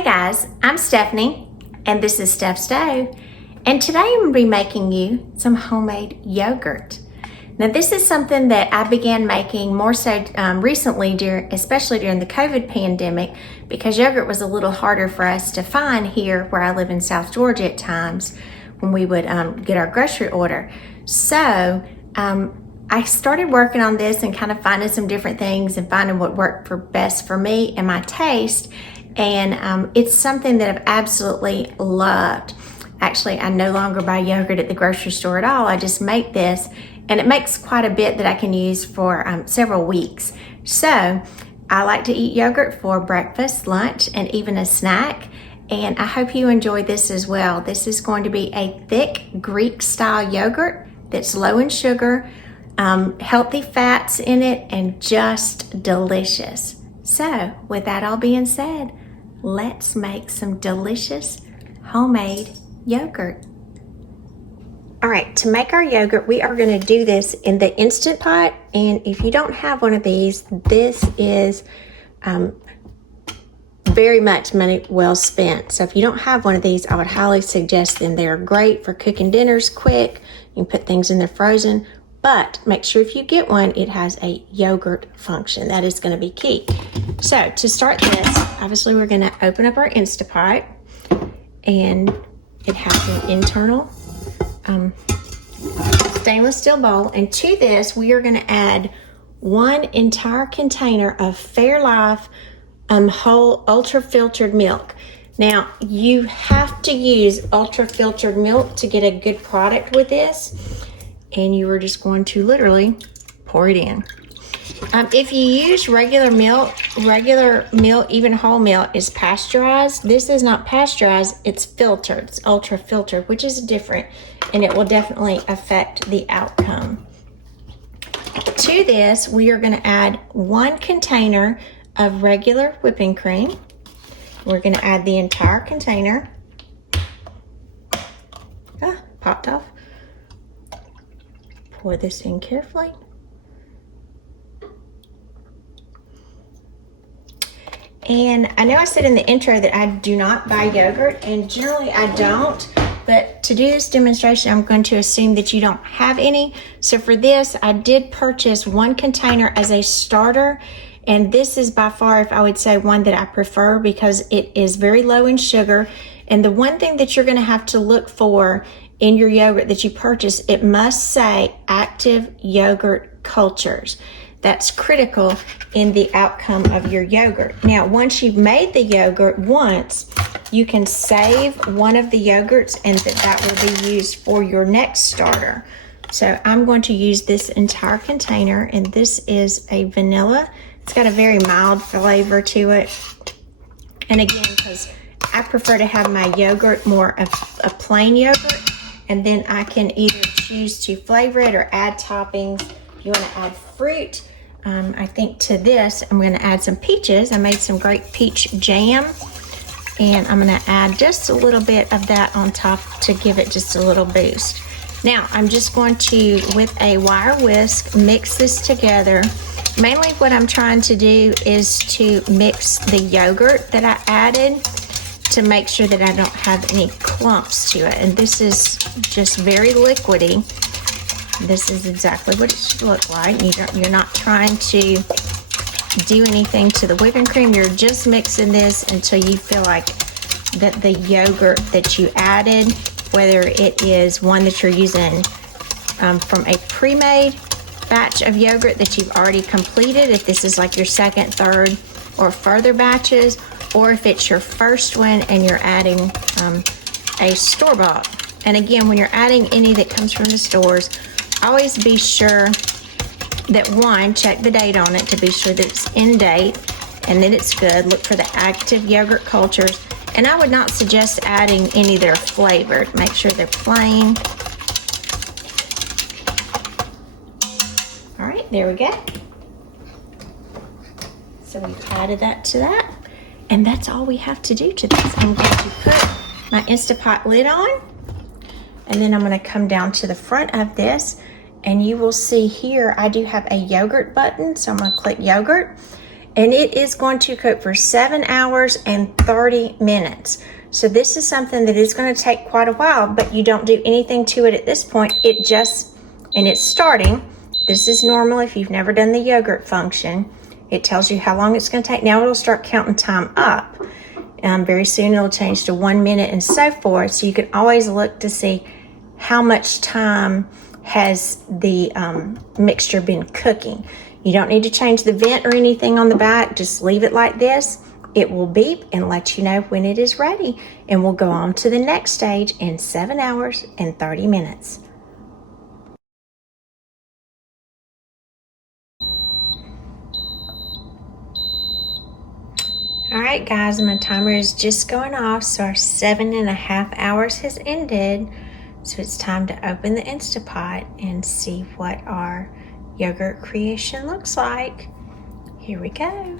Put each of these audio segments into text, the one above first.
Hey guys, I'm Stephanie and this is Steph's Stove, and today I'm going to be making you some homemade yogurt. Now this is something that I began making more so recently, especially during the COVID pandemic, because yogurt was a little harder for us to find here where I live in South Georgia at times when we would get our grocery order. So I started working on this and kind of finding some different things and finding what worked best for me and my taste. And it's something that I've absolutely loved. Actually, I no longer buy yogurt at the grocery store at all. I just make this, and it makes quite a bit that I can use for several weeks. So I like to eat yogurt for breakfast, lunch, and even a snack. And I hope you enjoy this as well. This is going to be a thick Greek-style yogurt that's low in sugar, healthy fats in it, and just delicious. So with that all being said, let's make some delicious homemade yogurt. All right, to make our yogurt, we are going to do this in the Instant Pot. And if you don't have one of these, this is very much money well spent. So if you don't have one of these, I would highly suggest them. They are great for cooking dinners quick. You can put things in there frozen. But make sure if you get one, it has a yogurt function. That is going to be key. So to start this, obviously we're going to open up our Instapot, and it has an internal stainless steel bowl. And to this, we are going to add one entire container of Fairlife WHOLE ultra filtered milk. Now you have to use ultra filtered milk to get a good product with this. And you are just going to literally pour it in. If you use regular milk, even whole milk, is pasteurized. This is not pasteurized, it's filtered. It's ultra filtered, which is different, and it will definitely affect the outcome. To this, we are going to add one container of regular whipping cream. We're going to add the entire container. Popped off. Pour this in carefully. And I know I said in the intro that I do not buy yogurt, and generally I don't, but to do this demonstration, I'm going to assume that you don't have any. So for this, I did purchase one container as a starter, and this is by far, if I would say, one that I prefer because it is very low in sugar. And the one thing that you're going to have to look for in your yogurt that you purchase, it must say active yogurt cultures. That's critical in the outcome of your yogurt. Now, once you've made the yogurt once, you can save one of the yogurts, and that will be used for your next starter. So I'm going to use this entire container, and this is a vanilla. It's got a very mild flavor to it. And again, because I prefer to have my yogurt more of a plain yogurt, and then I can either choose to flavor it or add toppings. If you want to add fruit, I think to this, I'm going to add some peaches. I made some great peach jam, and I'm going to add just a little bit of that on top to give it just a little boost. Now, I'm just going to, with a wire whisk, mix this together. Mainly what I'm trying to do is to mix the yogurt that I added to make sure that I don't have any clumps to it. And this is just very liquidy. This is exactly what it should look like. You're not trying to do anything to the whipping cream. You're just mixing this until you feel like that the yogurt that you added, whether it is one that you're using from a pre-made batch of yogurt that you've already completed, if this is like your second, third, or further batches, or if it's your first one and you're adding a store-bought. And again, when you're adding any that comes from the stores, always be sure that one, check the date on it to be sure that it's in date and that it's good. Look for the active yogurt cultures. And I would not suggest adding any that are flavored. Make sure they're plain. All right, there we go. So we've added that to that. And that's all we have to do to this. I'm going to put my Instapot lid on, and then I'm going to come down to the front of this, and you will see here I do have a yogurt button, so I'm going to click yogurt, and it is going to cook for 7 hours and 30 minutes. So this is something that is going to take quite a while, but you don't do anything to it at this point. It just, and it's starting. This is normal if you've never done the yogurt function. It tells you how long it's going to take. Now it'll start counting time up. Very soon it'll change to 1 minute and so forth. So you can always look to see how much time has the mixture been cooking. You don't need to change the vent or anything on the back. Just leave it like this. It will beep and let you know when it is ready. And we'll go on to the next stage in 7 hours and 30 minutes. All right, guys, my timer is just going off. So our 7.5 hours has ended. So it's time to open the Instapot and see what our yogurt creation looks like. Here we go.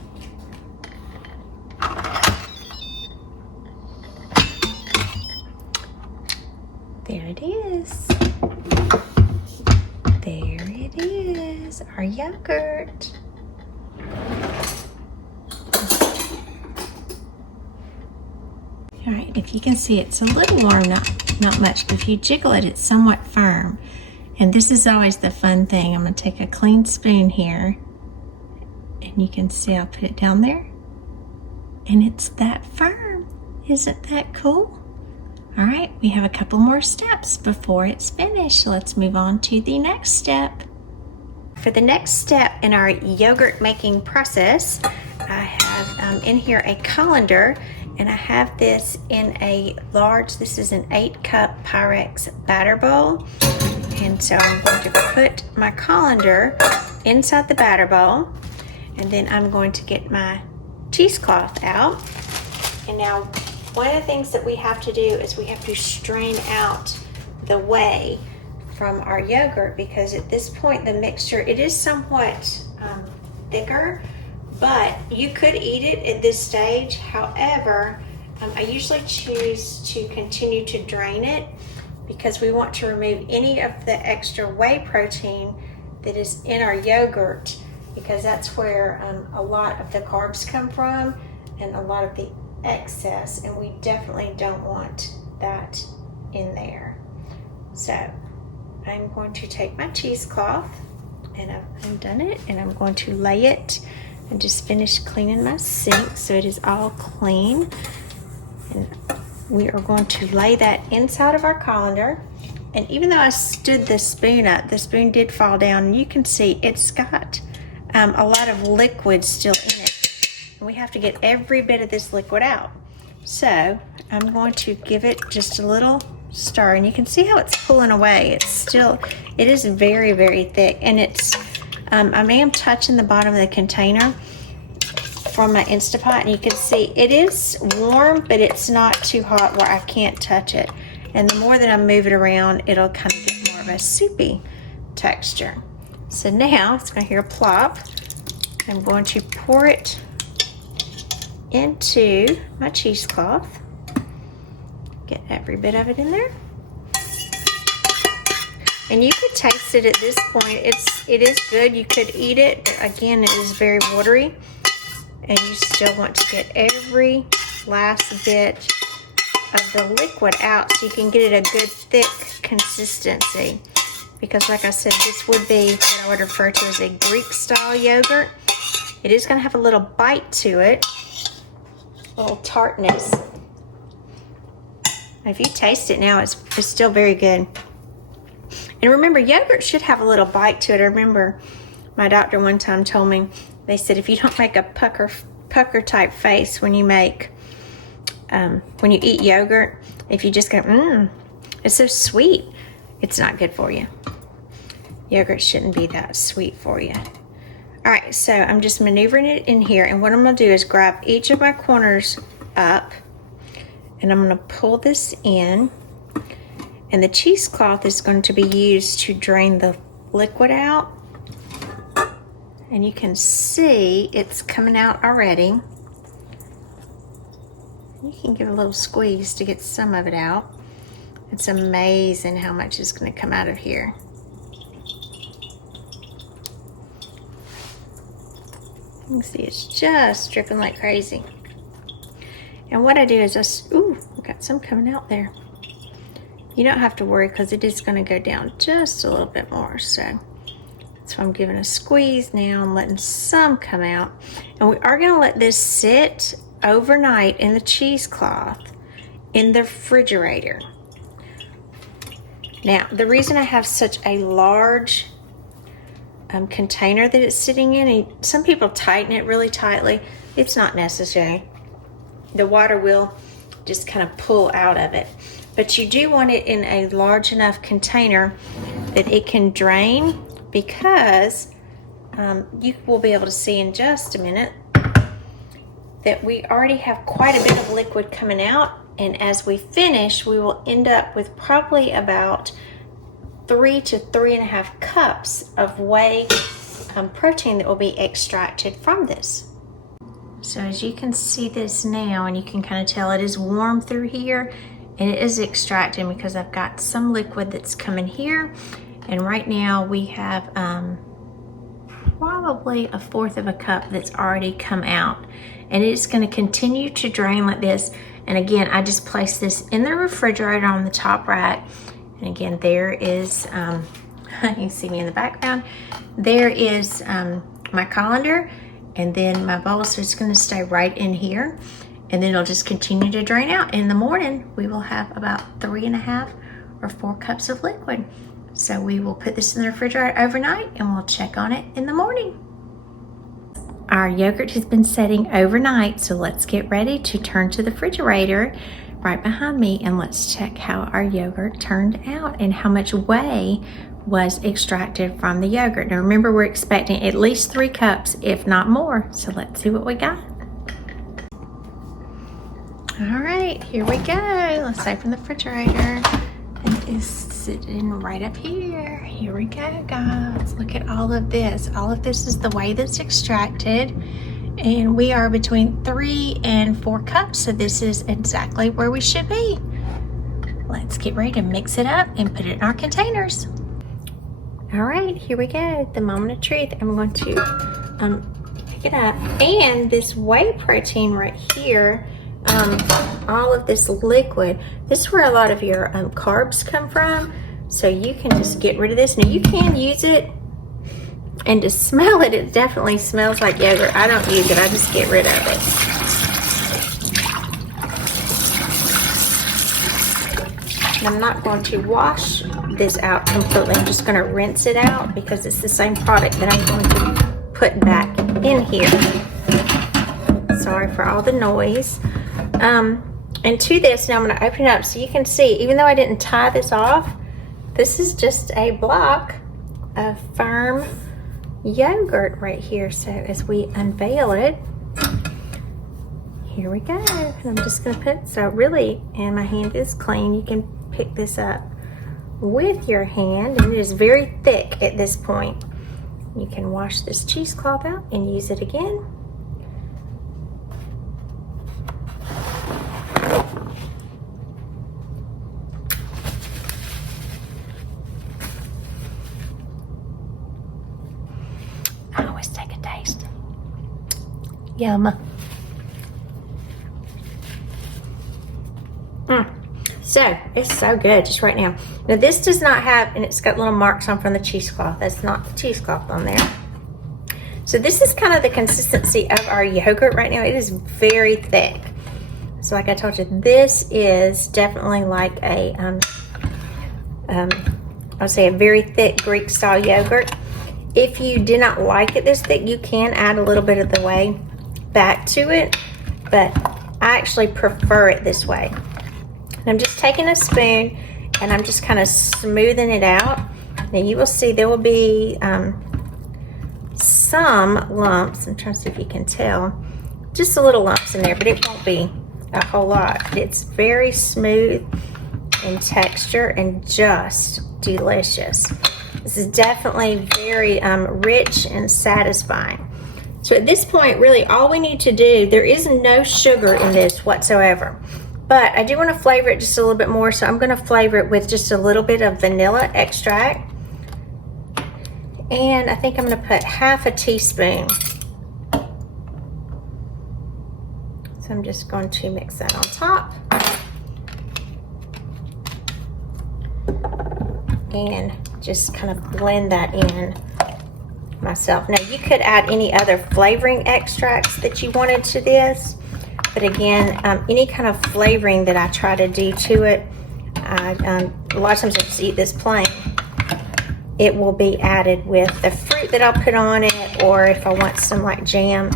There it is. There it is, our yogurt. All right, if you can see, it's a little warm, not much, but if you jiggle it, it's somewhat firm. And this is always the fun thing. I'm gonna take a clean spoon here, and you can see I'll put it down there, and it's that firm. Isn't that cool? All right, we have a couple more steps before it's finished. So let's move on to the next step. For the next step in our yogurt making process, I have in here a colander, and I have this in a large, this is an 8-cup Pyrex batter bowl. And so I'm going to put my colander inside the batter bowl, and then I'm going to get my cheesecloth out. And now one of the things that we have to do is we have to strain out the whey from our yogurt, because at this point the mixture, it is somewhat thicker, but you could eat it at this stage. However, I usually choose to continue to drain it because we want to remove any of the extra whey protein that is in our yogurt, because that's where a lot of the carbs come from and a lot of the excess, and we definitely don't want that in there. So I'm going to take my cheesecloth, and I've undone it, and I'm going to lay it and just finish cleaning my sink so it is all clean. And we are going to lay that inside of our colander. And even though I stood the spoon up, the spoon did fall down, and you can see it's got a lot of liquid still in it. And we have to get every bit of this liquid out. So I'm going to give it just a little stir, and you can see how it's pulling away. It is very, very thick, and it's, I am touching the bottom of the container from my Instapot, and you can see it is warm, but it's not too hot where I can't touch it. And the more that I move it around, it'll kind of get more of a soupy texture. So now it's going to hear a plop. I'm going to pour it into my cheesecloth. Get every bit of it in there. And you could taste it at this point. It is good. You could eat it. Again, it is very watery, and you still want to get every last bit of the liquid out so you can get it a good thick consistency. Because like I said, this would be what I would refer to as a Greek style yogurt. It is going to have a little bite to it, a little tartness. If you taste it now, it's still very good. And remember, yogurt should have a little bite to it. I remember my doctor one time told me, they said if you don't make a pucker type face when you make, when you eat yogurt, if you just go, it's so sweet, it's not good for you. Yogurt shouldn't be that sweet for you. All right, so I'm just maneuvering it in here, and what I'm gonna do is grab each of my corners up, and I'm gonna pull this in, and the cheesecloth is going to be used to drain the liquid out. And you can see it's coming out already. You can give a little squeeze to get some of it out. It's amazing how much is going to come out of here. You can see it's just dripping like crazy. And what I do is ooh, I got some coming out there. You don't have to worry because it is going to go down just a little bit more. So I'm giving a squeeze now and letting some come out. And we are going to let this sit overnight in the cheesecloth in the refrigerator. Now, the reason I have such a large container that it's sitting in, and some people tighten it really tightly. It's not necessary. The water will just kind of pull out of it. But you do want it in a large enough container that it can drain, because you will be able to see in just a minute that we already have quite a bit of liquid coming out. And as we finish, we will end up with probably about 3 to 3.5 cups of whey protein that will be extracted from this. So as you can see this now, and you can kind of tell it is warm through here, and it is extracting because I've got some liquid that's coming here. And right now we have probably 1/4 of a cup that's already come out. And it's going to continue to drain like this. And again, I just place this in the refrigerator on the top rack. And again, there is, you can see me in the background. There is my colander, and then my bowl, so it's going to stay right in here. And then it'll just continue to drain out. In the morning, we will have about 3.5 or 4 cups of liquid. So we will put this in the refrigerator overnight, and we'll check on it in the morning. Our yogurt has been setting overnight, so let's get ready to turn to the refrigerator right behind me, and let's check how our yogurt turned out and how much whey was extracted from the yogurt. Now remember, we're expecting at least 3 cups, if not more. So let's see what we got. All right, here we go. Let's open the refrigerator. It is sitting right up here. Here we go, guys. Look at all of this. All of this is the whey that's extracted. And we are between 3 and 4 cups. So this is exactly where we should be. Let's get ready to mix it up and put it in our containers. All right, here we go. The moment of truth. I'm going to pick it up. And this whey protein right here, all of this liquid, this is where a lot of your carbs come from. So you can just get rid of this. Now you can use it, and to smell it, it definitely smells like yogurt. I don't use it, I just get rid of it. And I'm not going to wash this out completely. I'm just going to rinse it out because it's the same product that I'm going to put back in here. Sorry for all the noise. And to this, now I'm going to open it up so you can see, even though I didn't tie this off, this is just a block of firm yogurt right here. So as we unveil it, here we go. And I'm just going to put, so really, and my hand is clean, you can pick this up with your hand, and it is very thick at this point. You can wash this cheesecloth out and use it again. I always take a taste. Yum. So, it's so good just right now. Now this does not have, and it's got little marks on from the cheesecloth. That's not the cheesecloth on there. So this is kind of the consistency of our yogurt right now. It is very thick. So like I told you, this is definitely like a, I would say a very thick Greek style yogurt. If you do not like it this thick, you can add a little bit of the whey back to it, but I actually prefer it this way. And I'm just taking a spoon and I'm just kind of smoothing it out. Now you will see there will be some lumps. I'm trying to see if you can tell. Just a little lumps in there, but it won't be a whole lot. It's very smooth in texture and just delicious. This is definitely very rich and satisfying. So at this point, really all we need to do, there is no sugar in this whatsoever. But I do want to flavor it just a little bit more, so I'm going to flavor it with just a little bit of vanilla extract. And I think I'm going to put 1/2 teaspoon So I'm just going to mix that on top. And just kind of blend that in myself. Now you could add any other flavoring extracts that you wanted to this, but again, any kind of flavoring that I try to do to it, a lot of times I just eat this plain. It will be added with the fruit that I'll put on it, or if I want some like jam,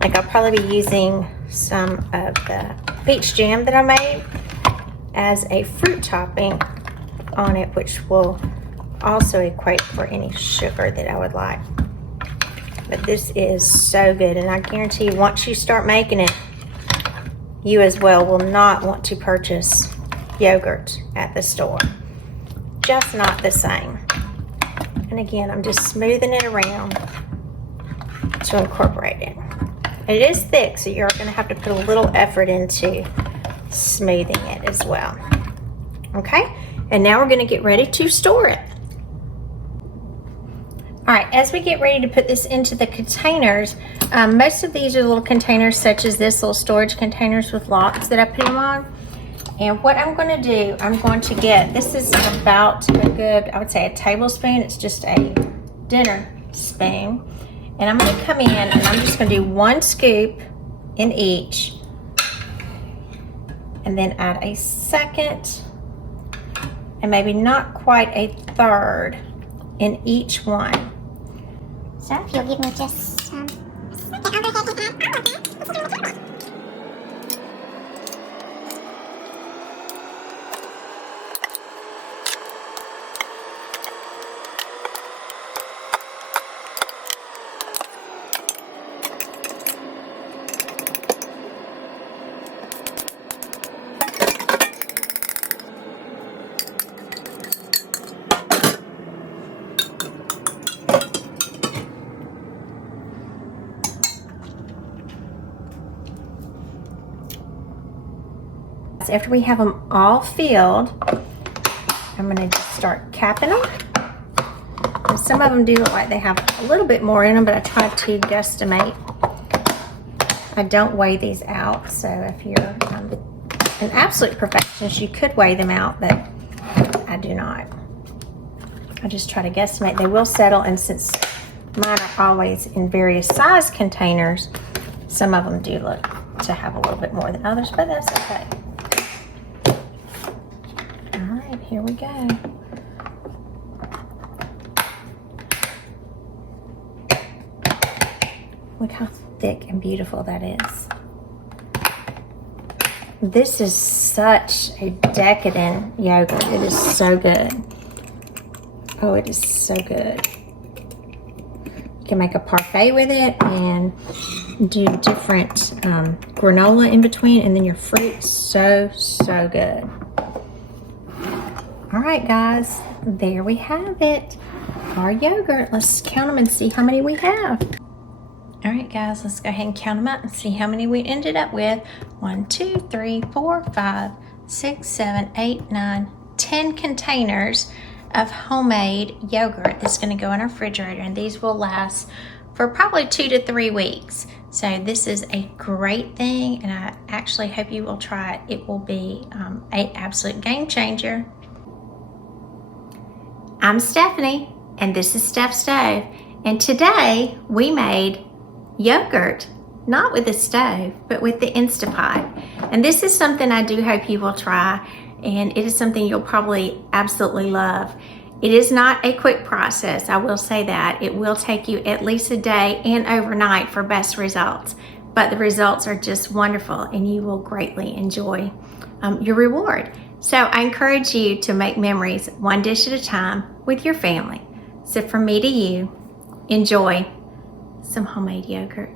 like I'll probably be using some of the peach jam that I made as a fruit topping on it, which will also equate for any sugar that I would like. But this is so good, and I guarantee you once you start making it, you as well will not want to purchase yogurt at the store. Just not the same. And again, I'm just smoothing it around to incorporate it. It is thick, so you're going to have to put a little effort into smoothing it as well. Okay, and now we're going to get ready to store it. All right, as we get ready to put this into the containers, most of these are little containers such as this, little storage containers with locks that I put them on. And what I'm going to do, I'm going to get, this is about a good, I would say a tablespoon. It's just a dinner spoon. And I'm going to come in and I'm just going to do 1 scoop in each. And then add a second, and maybe not quite a third in each one. So if you'll give me just a second, I'll go ahead and add all of that. After we have them all filled, I'm going to just start capping them. And some of them do look like they have a little bit more in them, but I try to guesstimate. I don't weigh these out, so if you're an absolute perfectionist, you could weigh them out, but I do not. I just try to guesstimate. They will settle, and since mine are always in various size containers, some of them do look to have a little bit more than others, but that's okay. Here we go. Look how thick and beautiful that is. This is such a decadent yogurt. It is so good. Oh, it is so good. You can make a parfait with it and do different granola in between, and then your fruit. So good. All right, guys, there we have it. Our yogurt. Let's count them and see how many we have. All right, guys, let's go ahead and count them up and see how many we ended up with. 1, 2, 3, 4, 5, 6, 7, 8, 9, 10 containers of homemade yogurt that's going to go in our refrigerator, and these will last for probably 2 to 3 weeks. So this is a great thing, and I actually hope you will try it. It will be an absolute game changer. I'm Stephanie, and this is Steph Stove, and today we made yogurt, not with the stove, but with the Instapot. And this is something I do hope you will try, and it is something you'll probably absolutely love. It is not a quick process, I will say that. It will take you at least a day and overnight for best results, but the results are just wonderful, and you will greatly enjoy your reward. So I encourage you to make memories one dish at a time with your family. So from me to you, enjoy some homemade yogurt.